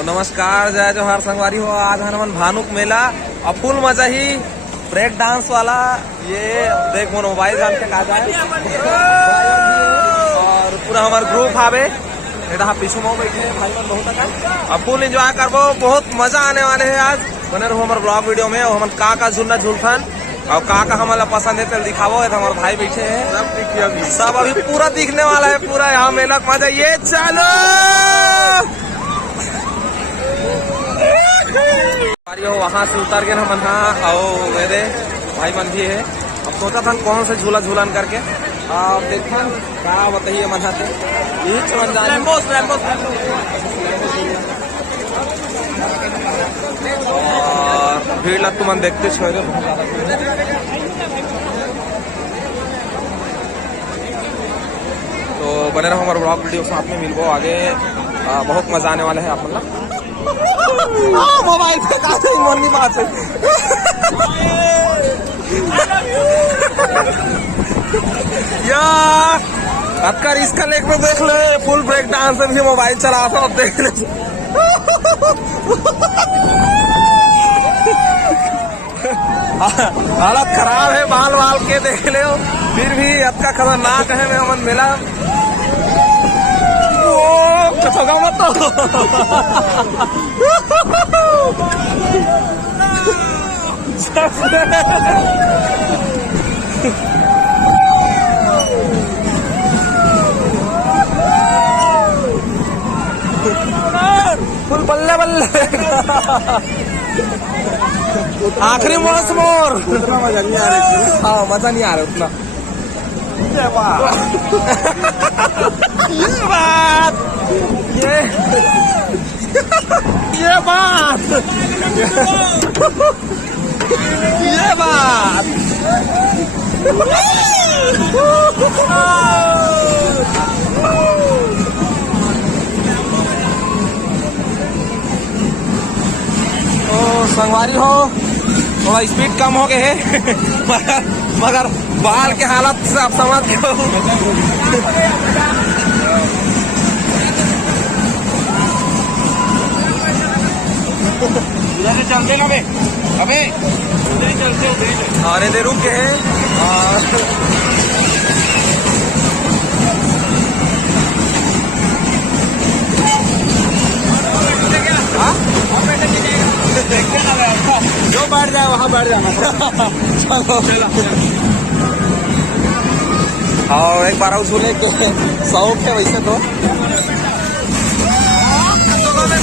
तो नमस्कार, जय जोहार संगवारी हो। आज हनुमान भानुक मेला और फुल मजा ही ब्रेक डांस वाला। ये देख मोर मोबाइल जान के काजा है और पूरा हमार ग्रुप आवे इधर पीछू में बैठे हैं भाई बहुत का। अब फुल एंजॉय करबो, बहुत मजा आने वाले है। आज बने रहो हमारे ब्लॉग वीडियो में। और हम का झूलना झूलथन और का हमारा पसंद है तेल दिखावो। हमारे भाई बैठे हैं, सब अभी पूरा दिखने वाला है। पूरा यहाँ मेला मजा। ये चलो वहाँ से उतर के हम और मेरे भाई मन भी है। अब सोचा था कौन से झूला झूलन करके आप देखा क्या बताइए मनाते और भीड़ लग तुम देखते छोड़े। तो बने रहो हमारे ब्लॉग वीडियो साथ में मिलबो आगे। बहुत मजा आने वाला है आप मतलब। मोबाइल पे काफी मन की बात है यार। अक्कर इसका लेक में देख ले, फुल ब्रेक डांस भी मोबाइल चला था। अब देख ले हालत खराब है, बाल बाल के देख ले। फिर भी अक्का खतरनाक है। हम मिला मत फुल बल्ले बल्ले। आखिरी मौस मोर उतना मजा नहीं आ रहा। हाँ मजा नहीं आ रहा उतना। ये बात ये बात ये बात तो संगवारी हो थोड़ा स्पीड कम हो गए है मगर बाल के हालत से आप समझ गए हो। इधर चलते ना अबे उधर ही चलते और इधर रुक गए हैं। जो बैठ जाए वहाँ बैठ जाना। और एक बार झूले के शौक है वैसे तो। वाले